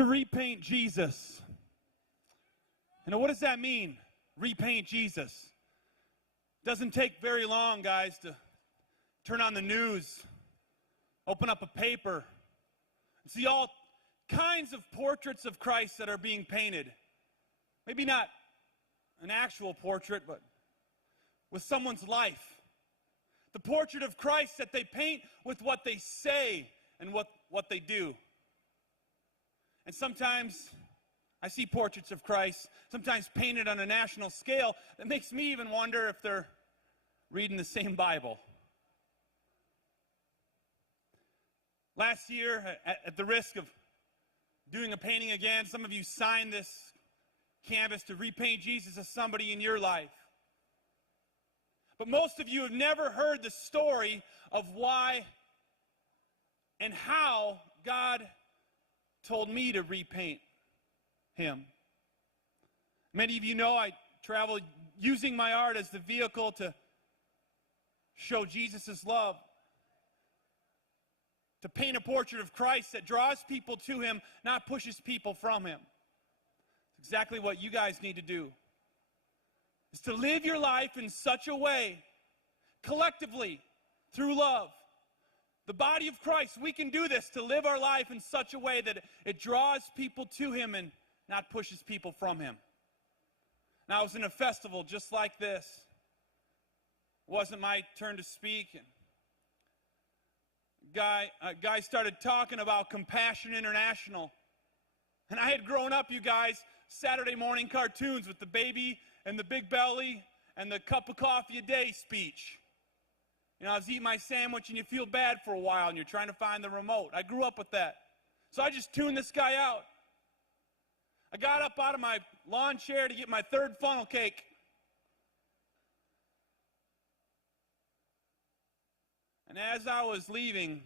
to repaint Jesus. And what does that mean? Repaint Jesus. Doesn't take very long, guys, to turn on the news, open up a paper, and see all kinds of portraits of Christ that are being painted. Maybe not an actual portrait, but with someone's life. The portrait of Christ that they paint with what they say and what they do. And sometimes I see portraits of Christ, sometimes painted on a national scale, that makes me even wonder if they're reading the same Bible. Last year, at the risk of doing a painting again, some of you signed this canvas to repaint Jesus as somebody in your life. But most of you have never heard the story of why and how God told me to repaint him. Many of you know I travel using my art as the vehicle to show Jesus' love, to paint a portrait of Christ that draws people to him, not pushes people from him. It's exactly what you guys need to do, is to live your life in such a way, collectively, through love. The body of Christ, we can do this, to live our life in such a way that it draws people to him and not pushes people from him. Now, I was in a festival just like this. It wasn't my turn to speak, and a guy started talking about Compassion International. And I had grown up, you guys, Saturday morning cartoons with the baby and the big belly and the cup of coffee a day speech. You know, I was eating my sandwich and you feel bad for a while and you're trying to find the remote. I grew up with that. So I just tuned this guy out. I got up out of my lawn chair to get my third funnel cake. And as I was leaving,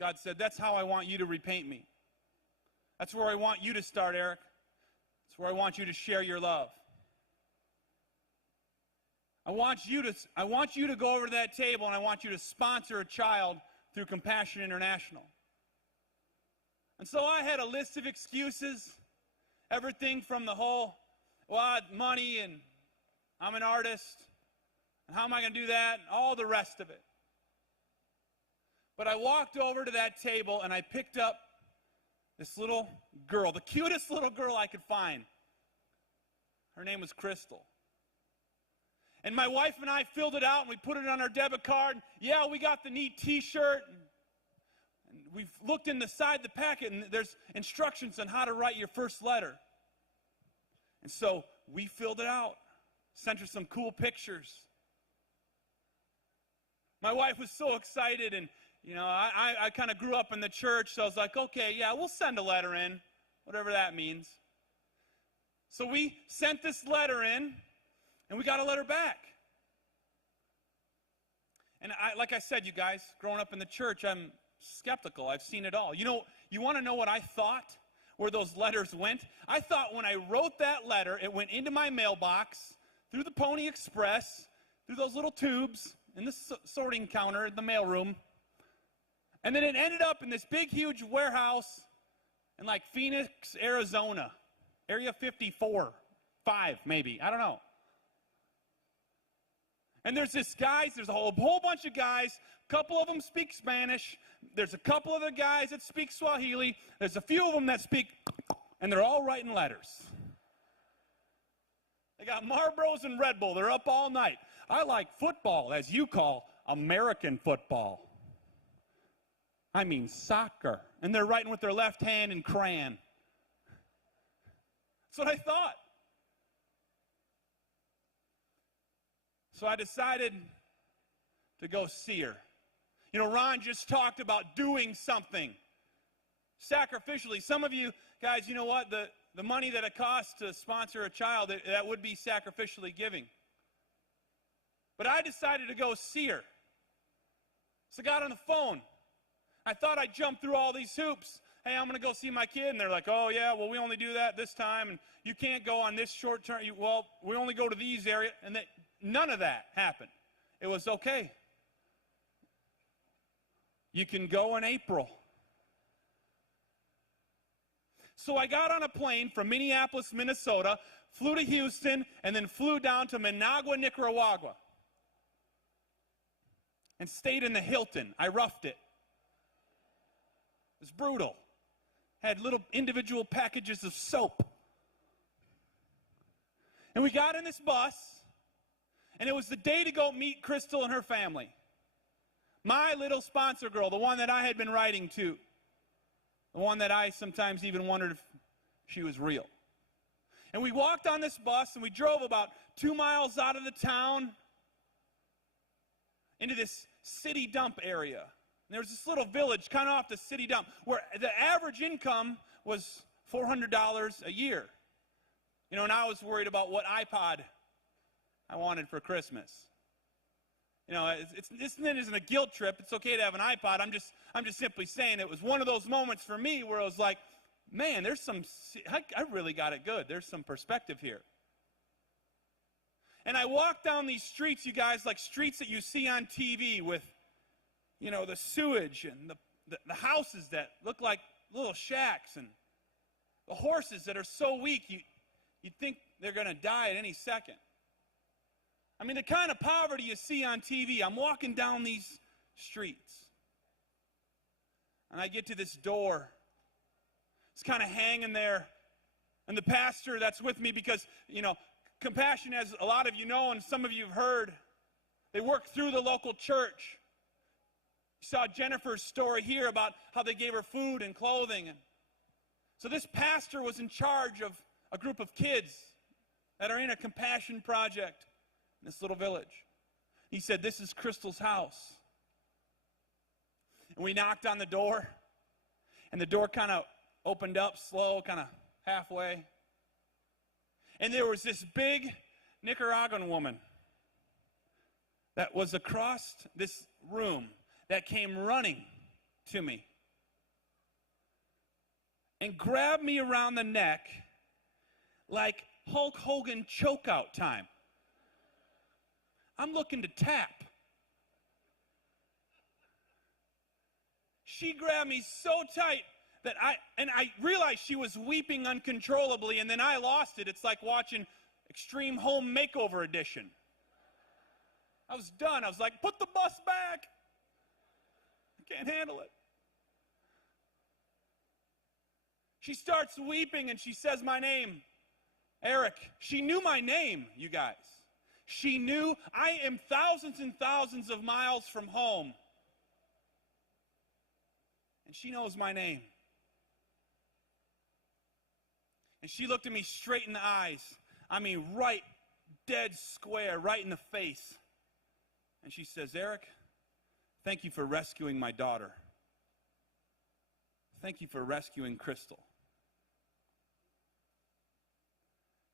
God said, that's how I want you to repaint me. That's where I want you to start, Eric. That's where I want you to share your love. I want you to go over to that table and I want you to sponsor a child through Compassion International. And so I had a list of excuses, everything from the whole, well, money and I'm an artist, and how am I going to do that, and all the rest of it. But I walked over to that table and I picked up this little girl, the cutest little girl I could find. Her name was Crystal. And my wife and I filled it out and we put it on our debit card. Yeah, we got the neat t-shirt. And we've looked in the side of the packet and there's instructions on how to write your first letter. And so we filled it out, sent her some cool pictures. My wife was so excited, and you know, I kind of grew up in the church, so I was like, okay, yeah, we'll send a letter in, whatever that means. So we sent this letter in, and we got a letter back. And like I said, you guys, growing up in the church, I'm skeptical. I've seen it all. You know, you want to know what I thought, where those letters went? I thought when I wrote that letter, it went into my mailbox, through the Pony Express, through those little tubes, in the sorting counter in the mailroom. And then it ended up in this big, huge warehouse in like Phoenix, Arizona. Area 54, 5 maybe, I don't know. And there's a whole bunch of guys, a couple of them speak Spanish, there's a couple of the guys that speak Swahili, there's a few of them that speak, and they're all writing letters. They got Marlboros and Red Bull, they're up all night. I like football, as you call American football. I mean soccer. And they're writing with their left hand in crayon. That's what I thought. So I decided to go see her. You know, Ron just talked about doing something sacrificially. Some of you guys, you know what? The money that it costs to sponsor a child, that would be sacrificially giving. But I decided to go see her. So I got on the phone. I thought I'd jump through all these hoops. Hey, I'm going to go see my kid. And they're like, oh, yeah, well, we only do that this time. And you can't go on this short term. Well, we only go to these areas. And none of that happened. It was okay. You can go in April. So I got on a plane from Minneapolis, Minnesota, flew to Houston, and then flew down to Managua, Nicaragua, and stayed in the Hilton. I roughed it. It was brutal. Had little individual packages of soap. And we got in this bus, and it was the day to go meet Crystal and her family. My little sponsor girl, the one that I had been writing to. The one that I sometimes even wondered if she was real. And we walked on this bus, and we drove about 2 miles out of the town into this city dump area. And there was this little village kind of off the city dump where the average income was $400 a year. You know, and I was worried about what iPod I wanted for Christmas. You know, this isn't a guilt trip. It's okay to have an iPod. I'm just simply saying it was one of those moments for me where I was like, man, I really got it good. There's some perspective here. And I walked down these streets, you guys, like streets that you see on TV with, you know, the sewage and the houses that look like little shacks and the horses that are so weak you'd think they're going to die at any second. I mean, the kind of poverty you see on TV. I'm walking down these streets, and I get to this door. It's kind of hanging there, and the pastor that's with me, because, you know, Compassion, as a lot of you know and some of you have heard, they work through the local church. You saw Jennifer's story here about how they gave her food and clothing. And so this pastor was in charge of a group of kids that are in a Compassion project in this little village. He said, this is Crystal's house. And we knocked on the door, and the door kind of opened up slow, kind of halfway. And there was this big Nicaraguan woman that was across this room that came running to me and grabbed me around the neck like Hulk Hogan chokeout time. I'm looking to tap. She grabbed me so tight that I realized she was weeping uncontrollably, and then I lost it. It's like watching Extreme Home Makeover Edition. I was done. I was like, put the bus back. I can't handle it. She starts weeping, and she says my name, Eric. She knew my name, you guys. She knew I am thousands and thousands of miles from home. And she knows my name. And she looked at me straight in the eyes. I mean, right dead square, right in the face. And she says, Eric, thank you for rescuing my daughter. Thank you for rescuing Crystal.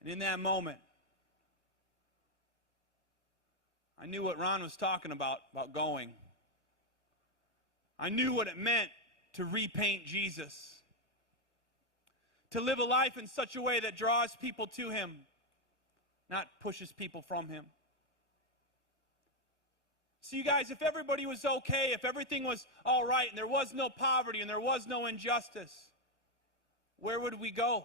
And in that moment, I knew what Ron was talking about going. I knew what it meant to repaint Jesus. To live a life in such a way that draws people to him, not pushes people from him. So you guys, if everybody was okay, if everything was all right, and there was no poverty and there was no injustice, where would we go?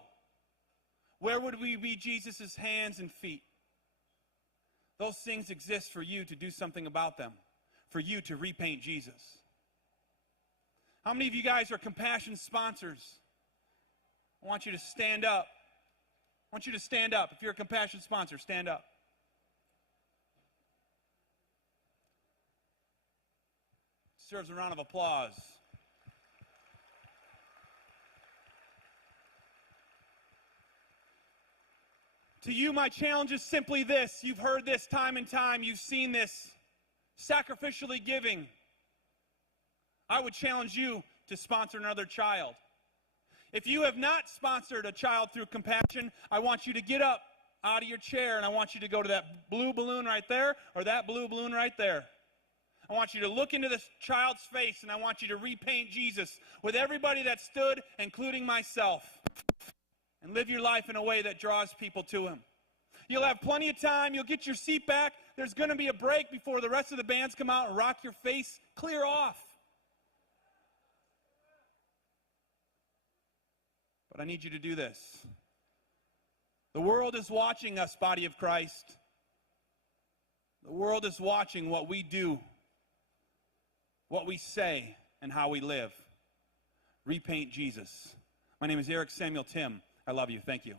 Where would we be Jesus' hands and feet? Those things exist for you to do something about them, for you to repaint Jesus. How many of you guys are Compassion sponsors? I want you to stand up. I want you to stand up. If you're a Compassion sponsor, stand up. Deserves a round of applause. To you, my challenge is simply this. You've heard this time and time. You've seen this. Sacrificially giving. I would challenge you to sponsor another child. If you have not sponsored a child through Compassion, I want you to get up out of your chair, and I want you to go to that blue balloon right there or that blue balloon right there. I want you to look into this child's face, and I want you to repaint Jesus with everybody that stood, including myself, and live your life in a way that draws people to him. You'll have plenty of time. You'll get your seat back. There's going to be a break before the rest of the bands come out and rock your face clear off. But I need you to do this. The world is watching us, body of Christ. The world is watching what we do, what we say, and how we live. Repaint Jesus. My name is Eric Samuel Timm. I love you. Thank you.